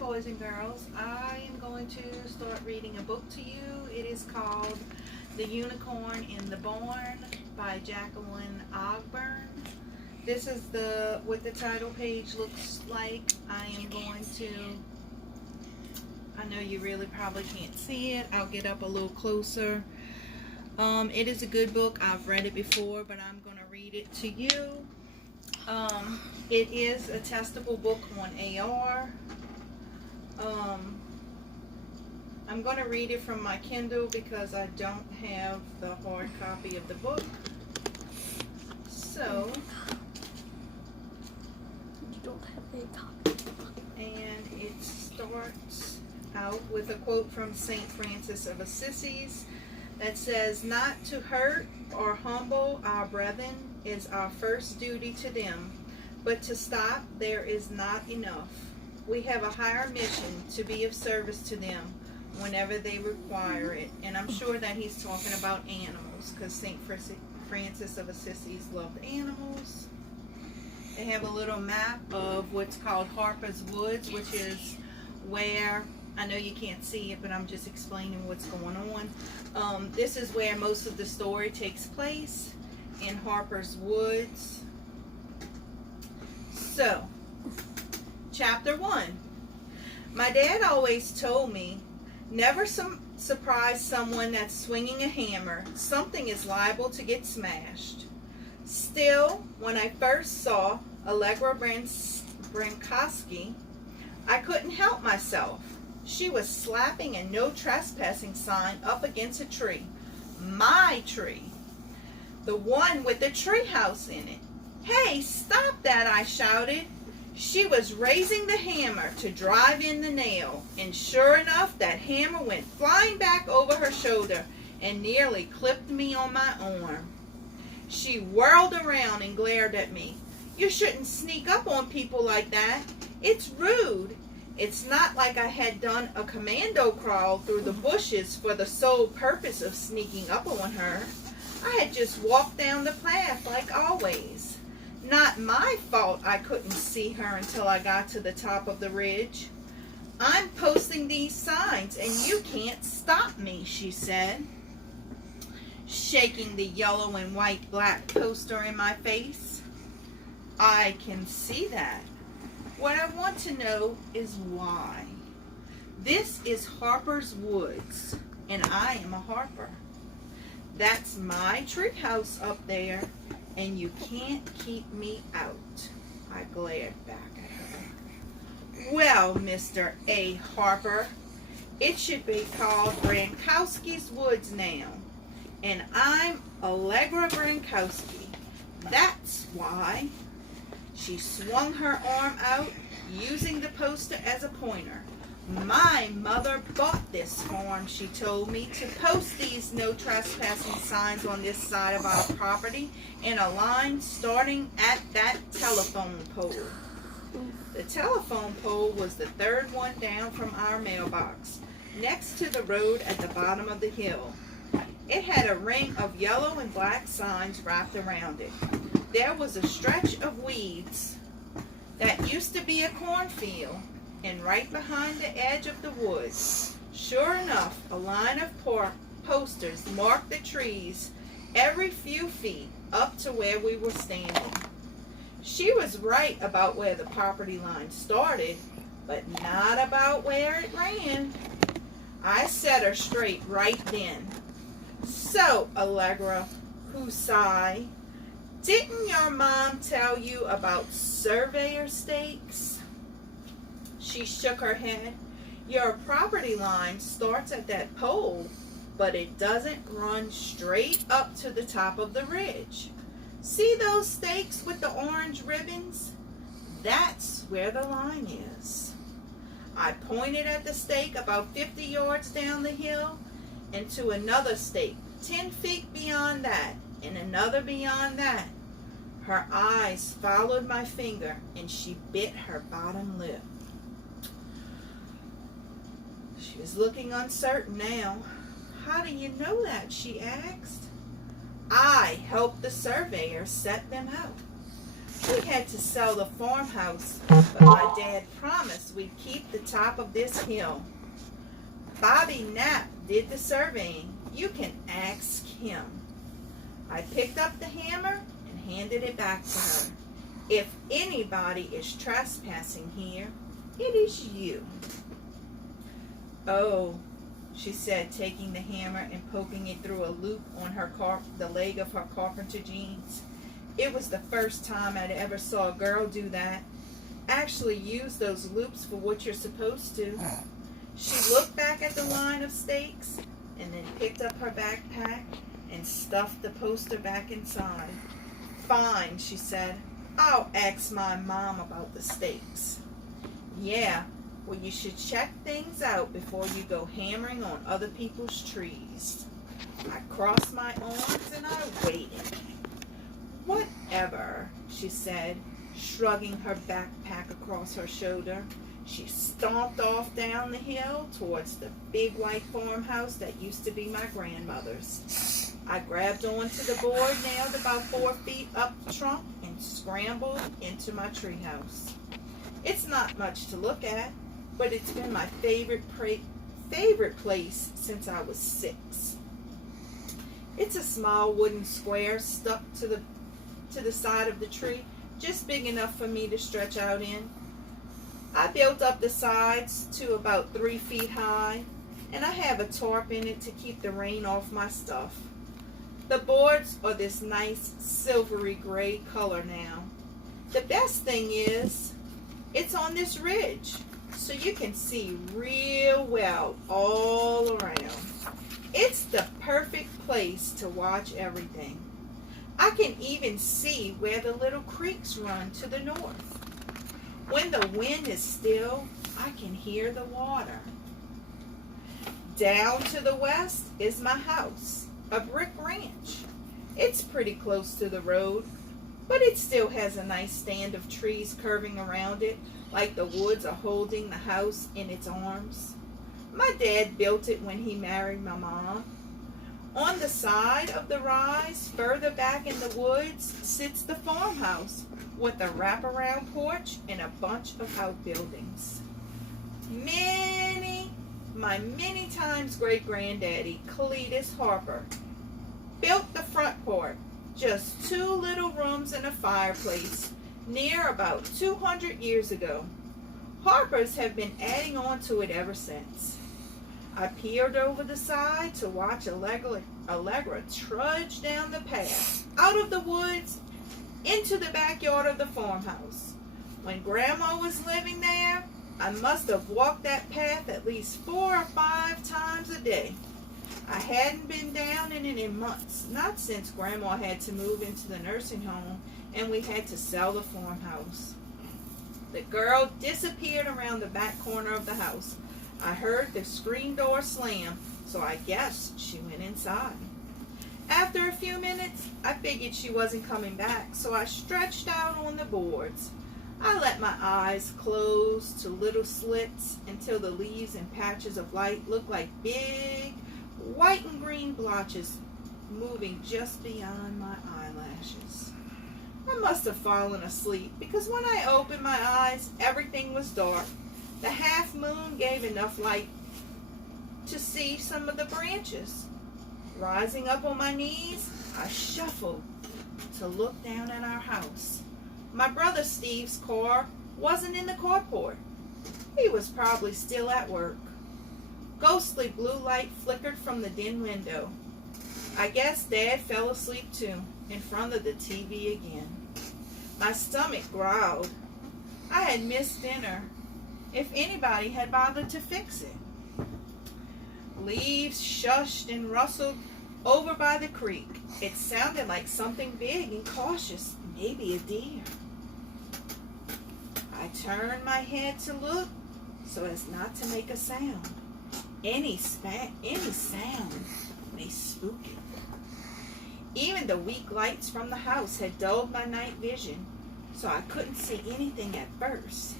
boys and girls. I am going to start reading a book to you. It is called The Unicorn in the Barn by Jacqueline Ogburn. This is what the title page looks like. I know you really probably can't see it. I'll get up a little closer. It is a good book. I've read it before, but I'm going to read it to you. It is a testable book on AR. I'm going to read it from my Kindle because I don't have the hard copy of the book. So, you don't have a copy. And it starts out with a quote from St. Francis of Assisi that says, "Not to hurt or humble our brethren is our first duty to them, but to stop there is not enough. We have a higher mission to be of service to them whenever they require it." And I'm sure that he's talking about animals, because St. Francis of Assisi loved animals. They have a little map of what's called Harper's Woods, which is where, I know you can't see it, but I'm just explaining what's going on. This is where most of the story takes place, in Harper's Woods. So, Chapter 1. My dad always told me, never surprise someone that's swinging a hammer. Something is liable to get smashed. Still, when I first saw Allegra Brankowski, I couldn't help myself. She was slapping a no trespassing sign up against a tree. My tree. The one with the tree house in it. "Hey, stop that," I shouted. She was raising the hammer to drive in the nail, and sure enough, that hammer went flying back over her shoulder and nearly clipped me on my arm. She whirled around and glared at me. "You shouldn't sneak up on people like that. It's rude." It's not like I had done a commando crawl through the bushes for the sole purpose of sneaking up on her. I had just walked down the path like always. Not my fault I couldn't see her until I got to the top of the ridge. "I'm posting these signs and you can't stop me," she said, shaking the yellow and white black poster in my face. "I can see that. What I want to know is why. This is Harper's Woods, and I am a Harper. That's my treehouse up there, and you can't keep me out." I glared back at her. "Well, Mr. A. Harper, it should be called Brankowski's Woods now, and I'm Allegra Brankowski. That's why." She swung her arm out, using the poster as a pointer. "My mother bought this farm," she told me, "to post these no trespassing signs on this side of our property in a line starting at that telephone pole." The telephone pole was the third one down from our mailbox, next to the road at the bottom of the hill. It had a ring of yellow and black signs wrapped around it. There was a stretch of weeds that used to be a cornfield, and right behind the edge of the woods, sure enough, a line of posters marked the trees every few feet up to where we were standing. She was right about where the property line started, but not about where it ran. I set her straight right then. "So, Allegra," who sighed, "didn't your mom tell you about surveyor stakes?" She shook her head. "Your property line starts at that pole, but it doesn't run straight up to the top of the ridge. See those stakes with the orange ribbons? That's where the line is." I pointed at the stake about 50 yards down the hill, and to another stake 10 feet beyond that, and another beyond that. Her eyes followed my finger, and she bit her bottom lip. She was looking uncertain now. "How do you know that?" she asked. "I helped the surveyor set them out. We had to sell the farmhouse, but my dad promised we'd keep the top of this hill. Bobby Knapp did the surveying. You can ask him. I picked up the hammer and handed it back to her. If anybody is trespassing here, it is you. Oh, she said, taking the hammer and poking it through a loop on the leg of her carpenter jeans. It was the first time I'd ever saw a girl do that. Actually use those loops for what you're supposed to. She looked back at the line of stakes and then picked up her backpack and stuffed the poster back inside. Fine, she said. I'll ask my mom about the stakes. Yeah, well, you should check things out before you go hammering on other people's trees. I crossed my arms and I waited. Whatever, she said, shrugging her backpack across her shoulder. She stomped off down the hill towards the big white farmhouse that used to be my grandmother's. I grabbed onto the board nailed about 4 feet up the trunk and scrambled into my treehouse. It's not much to look at, but it's been my favorite place since I was 6. It's a small wooden square stuck to the side of the tree, just big enough for me to stretch out in. I built up the sides to about 3 feet high, and I have a tarp in it to keep the rain off my stuff. The boards are this nice silvery gray color now. The best thing is, it's on this ridge, so you can see real well all around. It's the perfect place to watch everything. I can even see where the little creeks run to the north. When the wind is still, I can hear the water. Down to the west is my house, a brick ranch. It's pretty close to the road, but it still has a nice stand of trees curving around it, like the woods are holding the house in its arms. My dad built it when he married my mom. On the side of the rise, further back in the woods, sits the farmhouse with a wraparound porch and a bunch of outbuildings. My many times great-granddaddy, Cletus Harper, built the front porch, just 2 little rooms and a fireplace, near about 200 years ago. Harpers have been adding on to it ever since. I peered over the side to watch Allegra trudge down the path, out of the woods, into the backyard of the farmhouse. When Grandma was living there, I must have walked that path at least 4 or 5 times a day. I hadn't been down in it in months, not since Grandma had to move into the nursing home and we had to sell the farmhouse. The girl disappeared around the back corner of the house. I heard the screen door slam, so I guessed she went inside. After a few minutes, I figured she wasn't coming back, so I stretched out on the boards. I let my eyes close to little slits until the leaves and patches of light looked like big white and green blotches moving just beyond my eyelashes. I must have fallen asleep because when I opened my eyes, everything was dark. The half moon gave enough light to see some of the branches. Rising up on my knees, I shuffled to look down at our house. My brother Steve's car wasn't in the carport. He was probably still at work. Ghostly blue light flickered from the dim window. I guess Dad fell asleep too, in front of the TV again. My stomach growled. I had missed dinner, if anybody had bothered to fix it. Leaves shushed and rustled over by the creek. It sounded like something big and cautious, maybe a deer. I turned my head to look so as not to make a sound. Any sound may spook it. Even the weak lights from the house had dulled my night vision, so I couldn't see anything at first.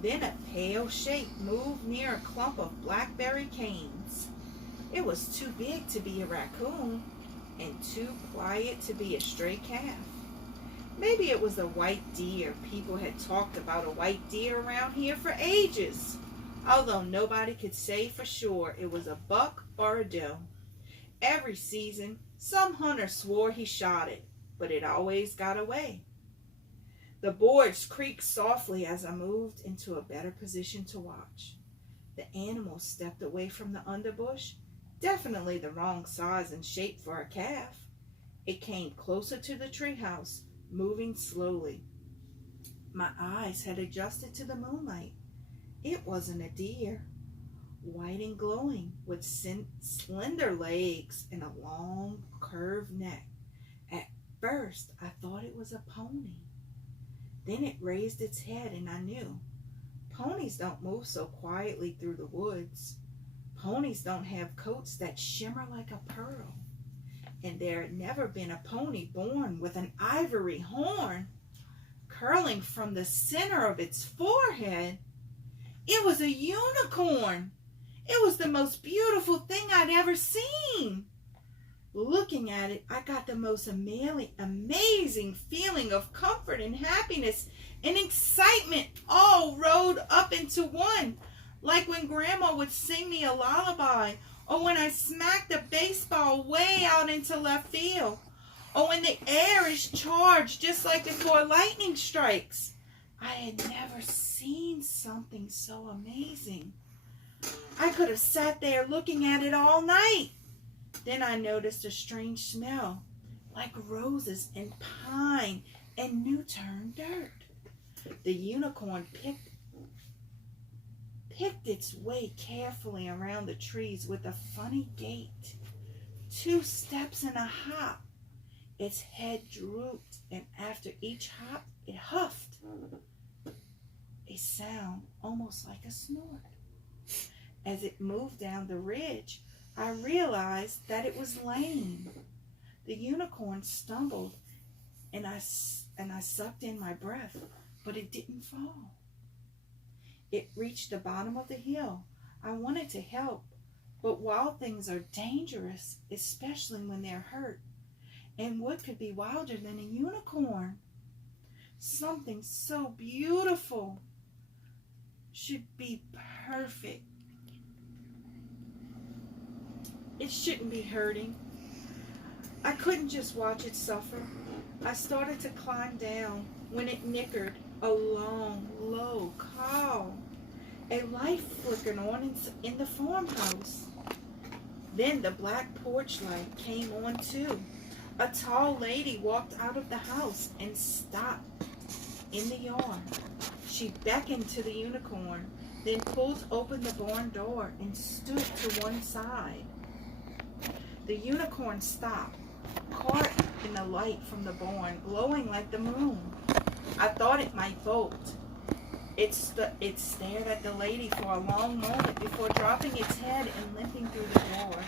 Then a pale shape moved near a clump of blackberry canes. It was too big to be a raccoon and too quiet to be a stray calf. Maybe it was a white deer. People had talked about a white deer around here for ages, although nobody could say for sure it was a buck or a doe. Every season, some hunter swore he shot it, but it always got away. The boards creaked softly as I moved into a better position to watch. The animal stepped away from the underbush, definitely the wrong size and shape for a calf. It came closer to the treehouse, moving slowly. My eyes had adjusted to the moonlight. It wasn't a deer. White and glowing, with slender legs and a long, curved neck. At first, I thought it was a pony. Then it raised its head, and I knew. Ponies don't move so quietly through the woods. Ponies don't have coats that shimmer like a pearl. And there had never been a pony born with an ivory horn curling from the center of its forehead. It was a unicorn. It was the most beautiful thing I'd ever seen. Looking at it, I got the most amazing feeling of comfort and happiness and excitement all rolled up into one. Like when Grandma would sing me a lullaby, or when I smacked a baseball way out into left field, or when the air is charged just like before lightning strikes. I had never seen something so amazing. I could have sat there looking at it all night. Then I noticed a strange smell, like roses and pine and new-turned dirt. The unicorn picked its way carefully around the trees with a funny gait. 2 steps and a hop. Its head drooped, and after each hop, it huffed. A sound almost like a snort. As it moved down the ridge, I realized that it was lame. The unicorn stumbled, and I sucked in my breath, but it didn't fall. It reached the bottom of the hill. I wanted to help, but wild things are dangerous, especially when they're hurt. And what could be wilder than a unicorn? Something so beautiful should be perfect. It shouldn't be hurting. I couldn't just watch it suffer. I started to climb down when it nickered a long, low call. A light flickered on in the farmhouse. Then the black porch light came on too. A tall lady walked out of the house and stopped in the yard. She beckoned to the unicorn, then pulled open the barn door and stood to one side. The unicorn stopped, caught in the light from the barn, glowing like the moon. I thought it might bolt. It stared at the lady for a long moment before dropping its head and limping through the door.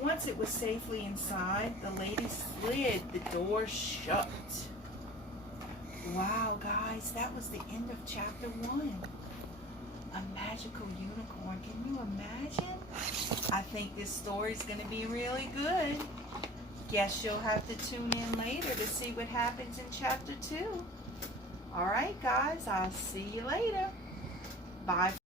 Once it was safely inside, the lady slid the door shut. Wow, guys, that was the end of chapter 1. A magical unicorn. Can you imagine? I think this story's going to be really good. Guess you'll have to tune in later to see what happens in chapter 2. All right, guys, I'll see you later. Bye.